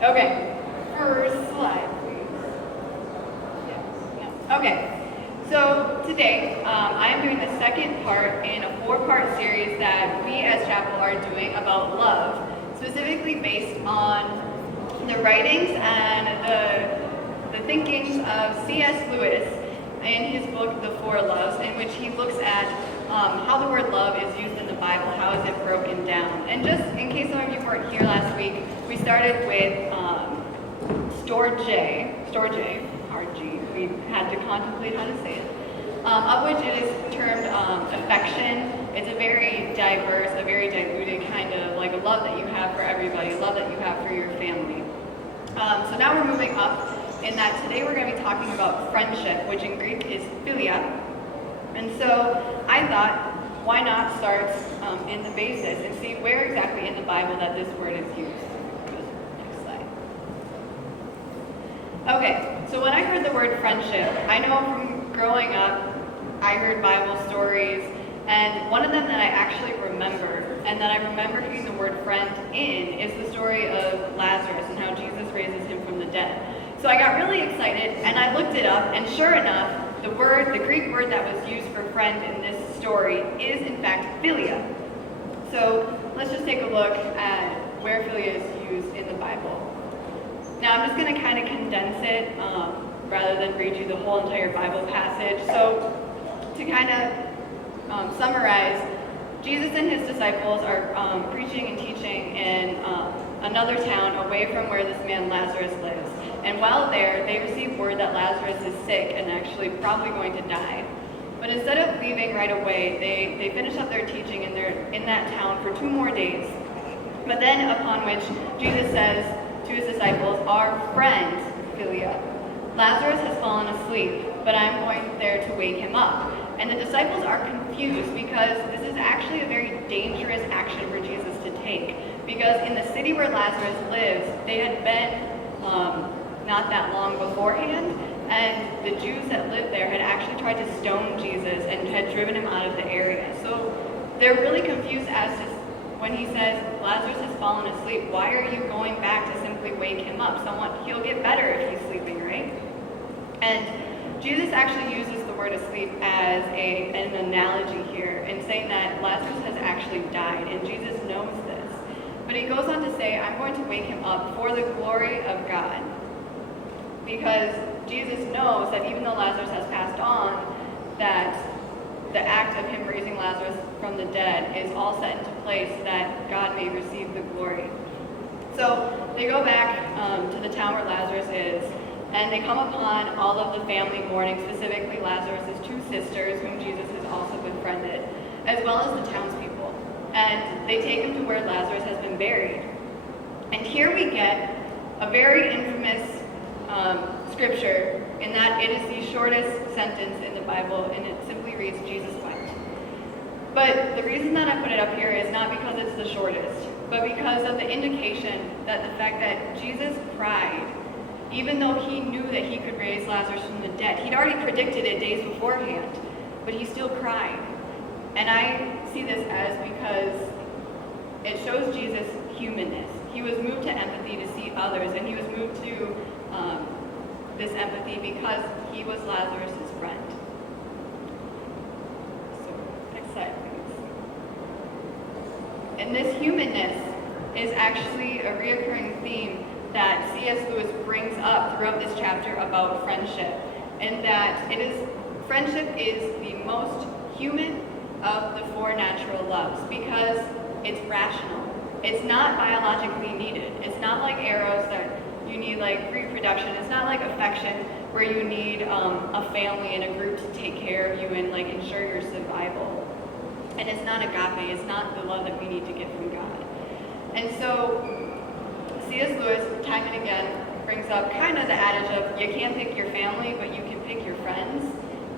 Okay, first slide, please. Yeah. Okay, so today I am doing the second part in a 4-part series that we as Chapel are doing about love, specifically based on the writings and the thinkings of C.S. Lewis in his book, The Four Loves, in which he looks at how the word love is used in the Bible, how is it broken down. And just in case some of you weren't here last week, we started with Store J, RG. We had to contemplate how to say it, of which it is termed affection. It's a very diverse, a very diluted kind of like a love that you have for everybody, a love that you have for your family. So now we're moving up in that today we're going to be talking about friendship, which in Greek is philia. And so I thought, why not start in the basis and see where exactly in the Bible that this word is used. Next slide. Okay, so when I heard the word friendship, I know from growing up, I heard Bible stories, and one of them that I actually remember, and that I remember hearing the word friend in, is the story of Lazarus and how Jesus raises him from the dead. So I got really excited, and I looked it up, and sure enough, the Greek word that was used for friend in this story is in fact philia. So let's just take a look at where philia is used in the Bible. Now I'm just going to kind of condense it rather than read you the whole entire Bible passage. So to kind of summarize, Jesus and his disciples are preaching and teaching in another town away from where this man Lazarus lives. And while there, they receive word that Lazarus is sick and actually probably going to die. But instead of leaving right away, they finish up their teaching and they're in that town for 2 more days. But then upon which Jesus says to his disciples, "Our friend, philia, Lazarus has fallen asleep, but I'm going there to wake him up." And the disciples are confused because this is actually a very dangerous action for Jesus to take. Because in the city where Lazarus lives, they had been not that long beforehand, and the Jews that lived there had actually tried to stone Jesus and had driven him out of the area. So they're really confused as to when he says, Lazarus has fallen asleep, why are you going back to simply wake him up? He'll get better if he's sleeping, right? And Jesus actually uses the word asleep as an analogy here in saying that Lazarus has actually died, and Jesus knows this. But he goes on to say, I'm going to wake him up for the glory of God. Because Jesus knows that even though Lazarus has passed on, that the act of him raising Lazarus from the dead is all set into place that God may receive the glory. So they go back to the town where Lazarus is, and they come upon all of the family mourning, specifically Lazarus' 2 sisters, whom Jesus has also befriended, as well as the townspeople. And they take him to where Lazarus has been buried. And here we get a very infamous scripture in that it is the shortest sentence in the Bible, and it simply reads, Jesus wept. But the reason that I put it up here is not because it's the shortest, but because of the indication that the fact that Jesus cried, even though he knew that he could raise Lazarus from the dead. He'd already predicted it days beforehand, but he still cried. And I see this as because it shows Jesus' humanness. He was moved to empathy to see others, and he was moved to this empathy because he was Lazarus' friend. So, next slide, please. And this humanness is actually a reoccurring theme that C.S. Lewis brings up throughout this chapter about friendship, and that friendship is the most human of the 4 natural loves because it's rational. It's not biologically needed. It's not like eros that you need like reproduction. It's not like affection where you need a family and a group to take care of you and like ensure your survival. And it's not agape. It's not the love that we need to get from God. And so C.S. Lewis, time and again, brings up kind of the adage of you can't pick your family, but you can pick your friends.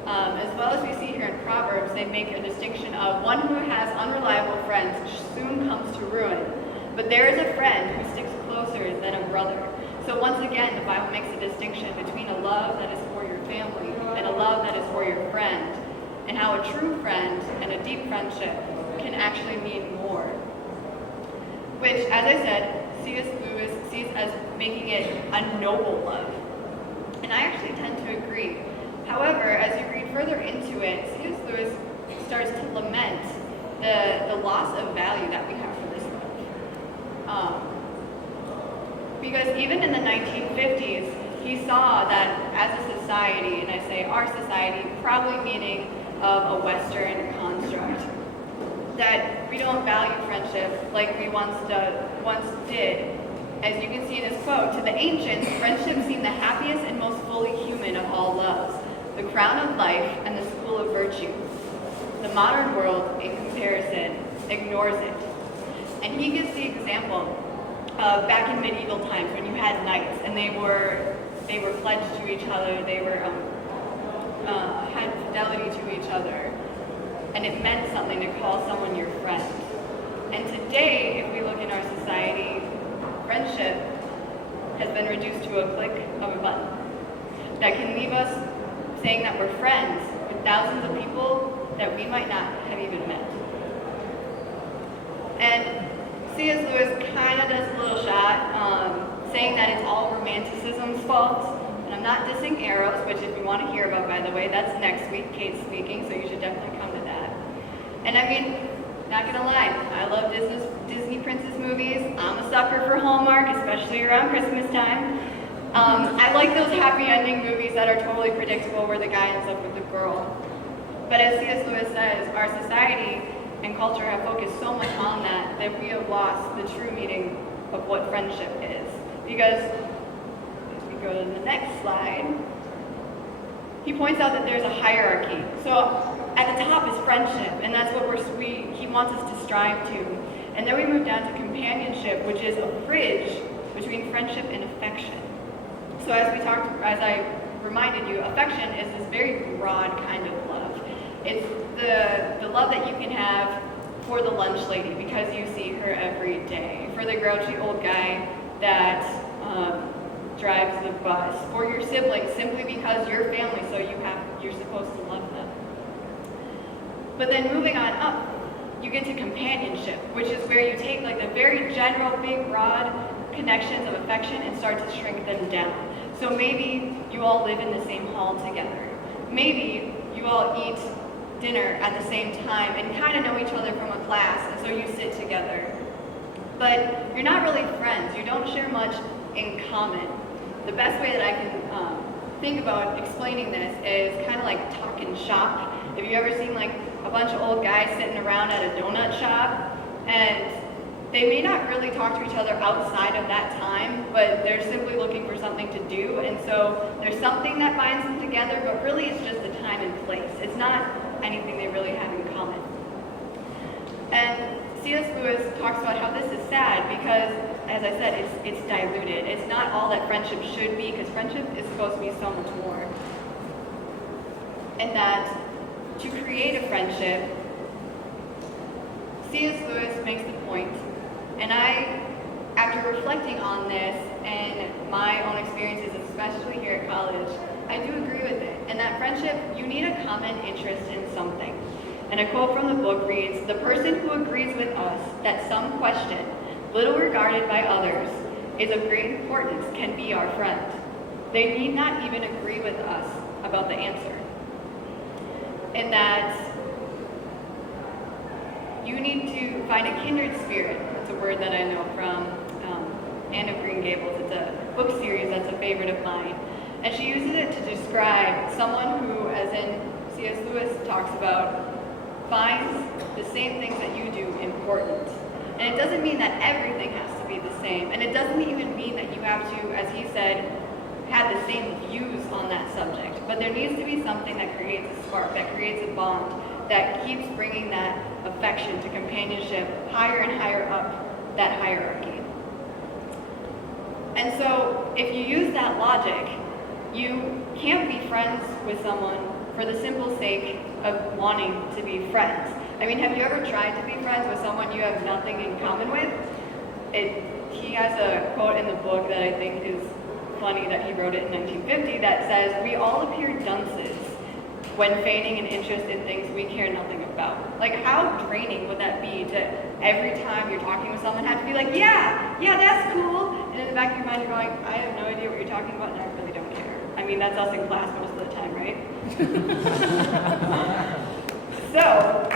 As well as we see here in Proverbs, they make a distinction of one who has unreliable friends soon comes to ruin, but there is a friend who sticks closer than a brother. So once again, the Bible makes a distinction between a love that is for your family and a love that is for your friend, and how a true friend and a deep friendship can actually mean more. which, as I said, C.S. Lewis sees as making it a noble love. And I actually tend to agree. However, as you read further into it, C.S. Lewis starts to lament the loss of value that we have for this love. Because even in the 1950s, he saw that as a society, and I say our society, probably meaning of a Western construct, that we don't value friendship like we once did. As you can see in his quote, to the ancients, friendship seemed the happiest and most fully human of all loves, the crown of life and the school of virtue. The modern world, in comparison, ignores it. And he gives the example of back in medieval times when you had knights and they were pledged to each other, they were had fidelity to each other, and it meant something to call someone your friend. And today, if we look in our society, friendship has been reduced to a click of a button that can leave us saying that we're friends with thousands of people that we might not have even met. And C.S. Lewis kind of does a little shot saying that it's all romanticism's fault. And I'm not dissing Eros, which if you want to hear about, by the way, that's next week, Kate's speaking, so you should definitely come to that. And I mean, not gonna lie, I love Disney princess movies. I'm a sucker for Hallmark, especially around Christmas time. I like those happy ending movies that are totally predictable where the guy ends up with the girl. But as C.S. Lewis says, our society and culture have focused so much on that we have lost the true meaning of what friendship is. Because, if we go to the next slide, he points out that there's a hierarchy. So at the top is friendship, and that's what he wants us to strive to. And then we move down to companionship, which is a bridge between friendship and affection. So as I reminded you, affection is this very broad kind of love. It's the love that you can have for the lunch lady because you see her every day, for the grouchy old guy that drives the bus, for your siblings simply because you're family, so you're supposed to love them. But then moving on up, you get to companionship, which is where you take like the very general, big, broad connections of affection and start to shrink them down. So maybe you all live in the same hall together. Maybe you all eat dinner at the same time and kind of know each other from a class, and so you sit together. But you're not really friends. You don't share much in common. The best way that I can think about explaining this is kind of like talking shop. Have you ever seen like a bunch of old guys sitting around at a donut shop, and they may not really talk to each other outside of that time, but they're simply looking for something to do, and so there's something that binds them together, but really it's just the time and place. It's not anything they really have in common. And C.S. Lewis talks about how this is sad because, as I said, it's diluted. It's not all that friendship should be, because friendship is supposed to be so much more. And that to create a friendship, C.S. Lewis makes the point, and I, after reflecting on this and my own experiences, especially here at college, I do agree with it. And that friendship, you need a common interest in something. And a quote from the book reads, "The person who agrees with us that some question, little regarded by others, is of great importance can be our friend. They need not even agree with us about the answer." And that you need to find a kindred spirit. That's a word that I know from Anne of Green Gables. It's a book series that's a favorite of mine. And she uses it to describe someone who, as in C.S. Lewis talks about, finds the same things that you do important. And it doesn't mean that everything has to be the same. And it doesn't even mean that you have to, as he said, have the same views on that subject. But there needs to be something that creates a spark, that creates a bond, that keeps bringing that affection to companionship higher and higher up that hierarchy. And so if you use that logic, you can't be friends with someone for the simple sake of wanting to be friends. I mean, have you ever tried to be friends with someone you have nothing in common with? He has a quote in the book that I think is funny, that he wrote it in 1950, that says, "We all appear dunces when feigning an interest in things we care nothing about." Like, how draining would that be to every time you're talking with someone have to be like, yeah, that's cool. And in the back of your mind, you're going, I have no idea what you're talking about, and I really don't care. I mean, that's us in class most of the time, right? So,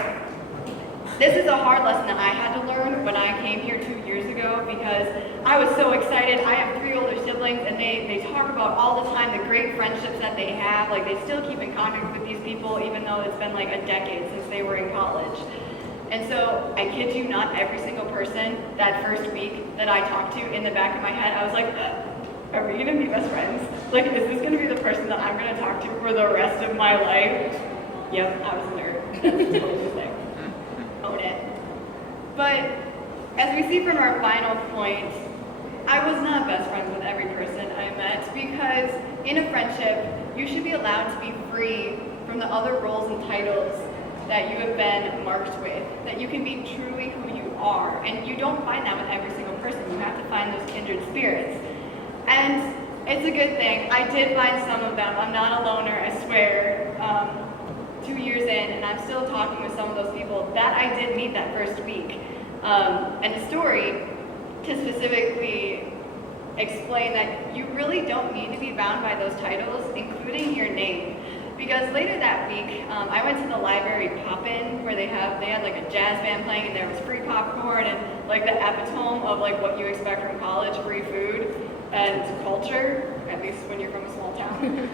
this is a hard lesson that I had to learn when I came here 2 years ago because I was so excited. I have 3 older siblings, and they talk about all the time the great friendships that they have. Like, they still keep in contact with these people even though it's been like a decade since they were in college. And so, I kid you not, every single person that first week that I talked to, in the back of my head, I was like, are we gonna be best friends? Like, is this gonna be the person that I'm gonna talk to for the rest of my life? Yep, I was a nerd. That's totally the thing. Own it. But, as we see from our final point, I was not best friends with every person I met because in a friendship, you should be allowed to be free from the other roles and titles that you have been marked with, that you can be truly who you are. And you don't find that with every single person. You have to find those kindred spirits. And it's a good thing. I did find some of them. I'm not a loner, I swear. 2 years in, and I'm still talking with some of those people that I did meet that first week. And the story to specifically explain that you really don't need to be bound by those titles, including your name. Because later that week, I went to the library pop-in where they had like a jazz band playing and there was free popcorn and like the epitome of like what you expect from college, free food and culture, at least when you're from a small town.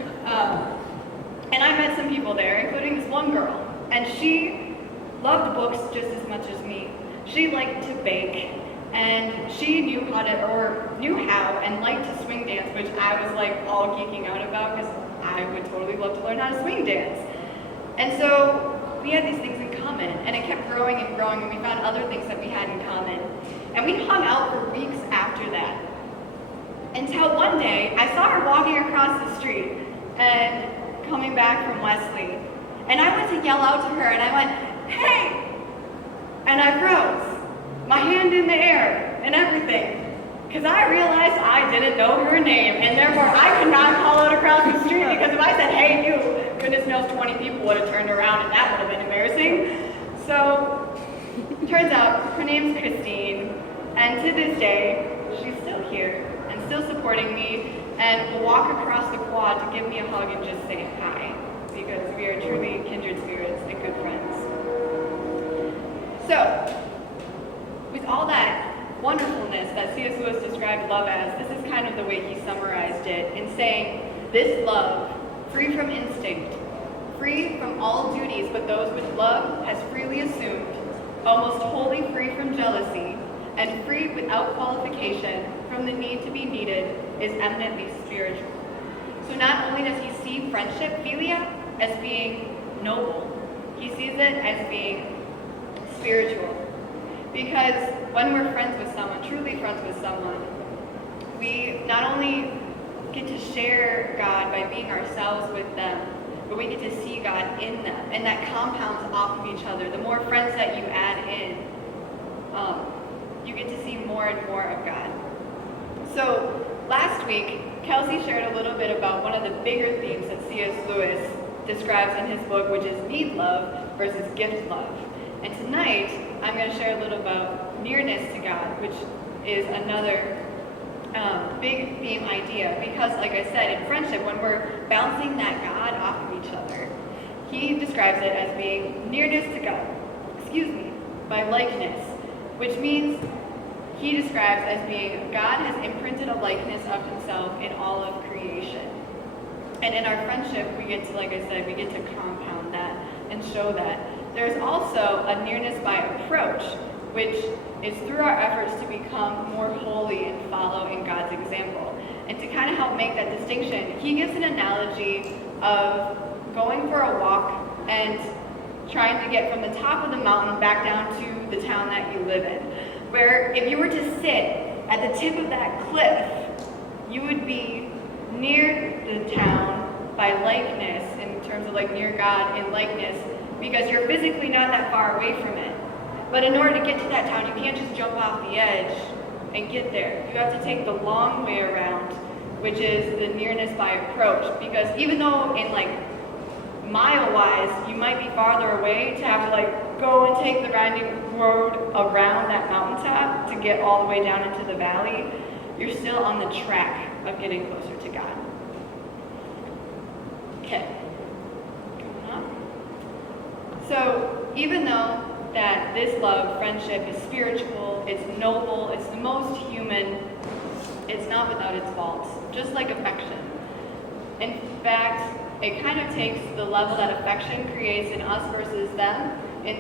And I met some people there, including this one girl, and she loved books just as much as me. She liked to bake, and she knew how and liked to swing dance, which I was like all geeking out about because I would totally love to learn how to swing dance. And so we had these things in common, and it kept growing and growing, and we found other things that we had in common. And we hung out for weeks after that. Until one day, I saw her walking across the street and coming back from Wesley. And I went to yell out to her, and I went, hey! And I froze, my hand in the air and everything. Because I realized I didn't know her name, and therefore I could not call out across the street, because if I said, hey, you, goodness knows 20 people would have turned around, and that would have been embarrassing. So, turns out, her name's Christine, and to this day, she's still here, and still supporting me, and will walk across the quad to give me a hug and just say hi, because we are truly kindred spirits and good friends. So, with all that wonderfulness that C.S. Lewis described love as, this is kind of the way he summarized it in saying, this love, free from instinct, free from all duties but those which love has freely assumed, almost wholly free from jealousy, and free without qualification from the need to be needed, is eminently spiritual. So not only does he see friendship, philia, as being noble, he sees it as being spiritual. Because when we're friends with someone, truly friends with someone, we not only get to share God by being ourselves with them, but we get to see God in them, and that compounds off of each other. The more friends that you add in, you get to see more and more of God. So last week, Kelsey shared a little bit about one of the bigger themes that C.S. Lewis describes in his book, which is need love versus gift love. And tonight, I'm going to share a little about nearness to God, which is another big theme idea. Because, like I said, in friendship, when we're bouncing that God off of each other, he describes it as being nearness to God, by likeness, which means he describes as being God has imprinted a likeness of himself in all of creation. And in our friendship, we get to, like I said, we get to compound that and show that. There's also a nearness by approach, which is through our efforts to become more holy and follow in God's example. And to kind of help make that distinction, he gives an analogy of going for a walk and trying to get from the top of the mountain back down to the town that you live in. Where if you were to sit at the tip of that cliff, you would be near the town by likeness, in terms of like near God in likeness, because you're physically not that far away from it. But in order to get to that town, you can't just jump off the edge and get there. You have to take the long way around, which is the nearness by approach. Because even though in like mile-wise, you might be farther away, to have to like go and take the road around that mountaintop to get all the way down into the valley, you're still on the track of getting closer to God. Okay. Coming up. So even though that this love, friendship, is spiritual, it's noble, it's the most human, it's not without its faults, just like affection. In fact, it kind of takes the level that affection creates in us versus them, in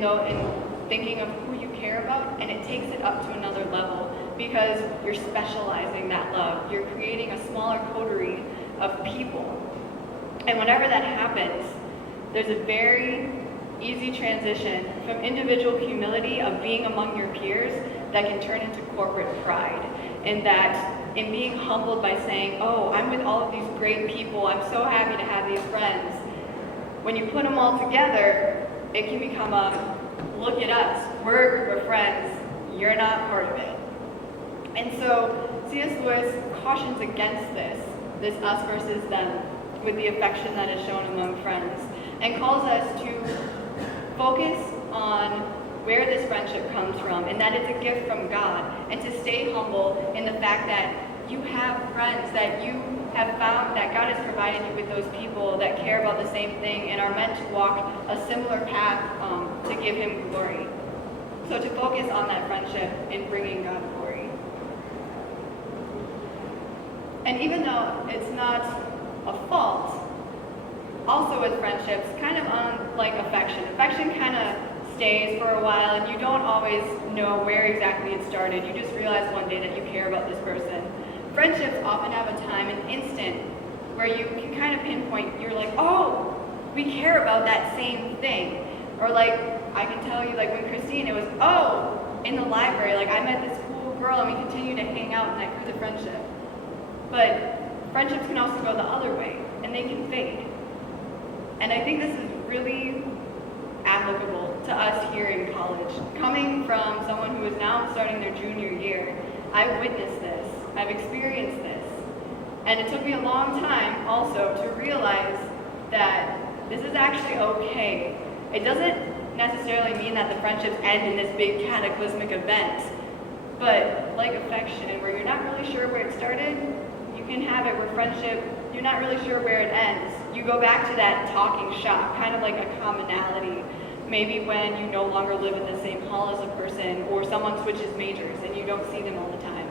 thinking of who you care about, and it takes it up to another level because you're specializing that love. You're creating a smaller coterie of people. And whenever that happens, there's a very easy transition from individual humility of being among your peers that can turn into corporate pride. And that in being humbled by saying, oh, I'm with all of these great people, I'm so happy to have these friends. When you put them all together, it can become a, look at us, we're a group of friends, you're not part of it. And so C.S. Lewis cautions against this us versus them, with the affection that is shown among friends, and calls us to focus on where this friendship comes from, and that it's a gift from God, and to stay humble in the fact that you have friends, that you have found that God has provided you with those people that care about the same thing and are meant to walk a similar path to give Him glory. So to focus on that friendship in bringing God glory. And even though it's not a fault, also with friendships, kind of unlike affection. Affection kind of stays for a while and you don't always know where exactly it started. You just realize one day that you care about this person. Friendships often have a time, an instant, where you can kind of pinpoint, you're like, oh, we care about that same thing. Or like, I can tell you, like when Christine, it was, oh, in the library, like I met this cool girl and we continue to hang out and that grew the friendship. But friendships can also go the other way and they can fade. And I think this is really applicable to us here in college. Coming from someone who is now starting their junior year, I've witnessed this, I've experienced this. And it took me a long time also to realize that this is actually okay. It doesn't necessarily mean that the friendships end in this big cataclysmic event, but like affection, where you're not really sure where it started, you can have it where friendship, you're not really sure where it ends. You go back to that talking shop, kind of like a commonality. Maybe when you no longer live in the same hall as a person, or someone switches majors and you don't see them all the time.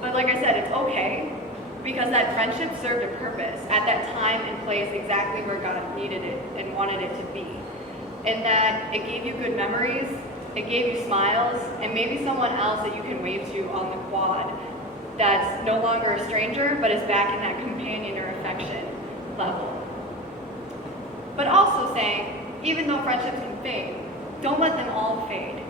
But like I said, it's okay, because that friendship served a purpose at that time and place exactly where God needed it and wanted it to be. And that it gave you good memories, it gave you smiles, and maybe someone else that you can wave to on the quad that's no longer a stranger, but is back in that companion or affection level. But also saying, even though friendships can fade, don't let them all fade.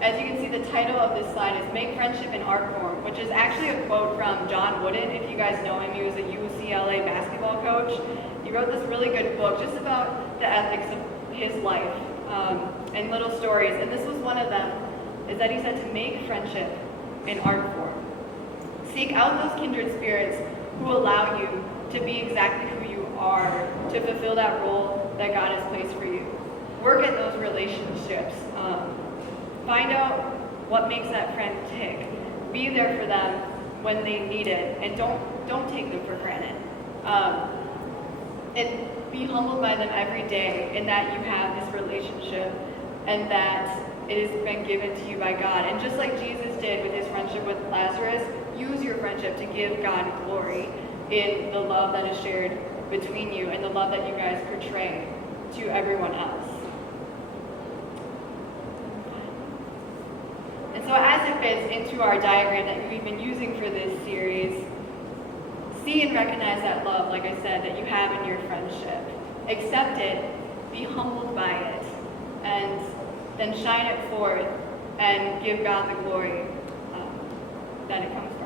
As you can see, the title of this slide is Make Friendship an Art Form, which is actually a quote from John Wooden. If you guys know him, he was a UCLA basketball coach. He wrote this really good book just about the ethics of his life and little stories. And this was one of them, is that he said to make friendship an art form. Seek out those kindred spirits who allow you to be exactly who you are, to fulfill that role that God has placed for you. Work at those relationships. Find out what makes that friend tick. Be there for them when they need it, and don't take them for granted. And be humbled by them every day in that you have this relationship and that it has been given to you by God. And just like Jesus did with his friendship with Lazarus, use your friendship to give God glory in the love that is shared between you and the love that you guys portray to everyone else. And so as it fits into our diagram that we've been using for this series, see and recognize that love, like I said, that you have in your friendship. Accept it, be humbled by it, and then shine it forth and give God the glory that it comes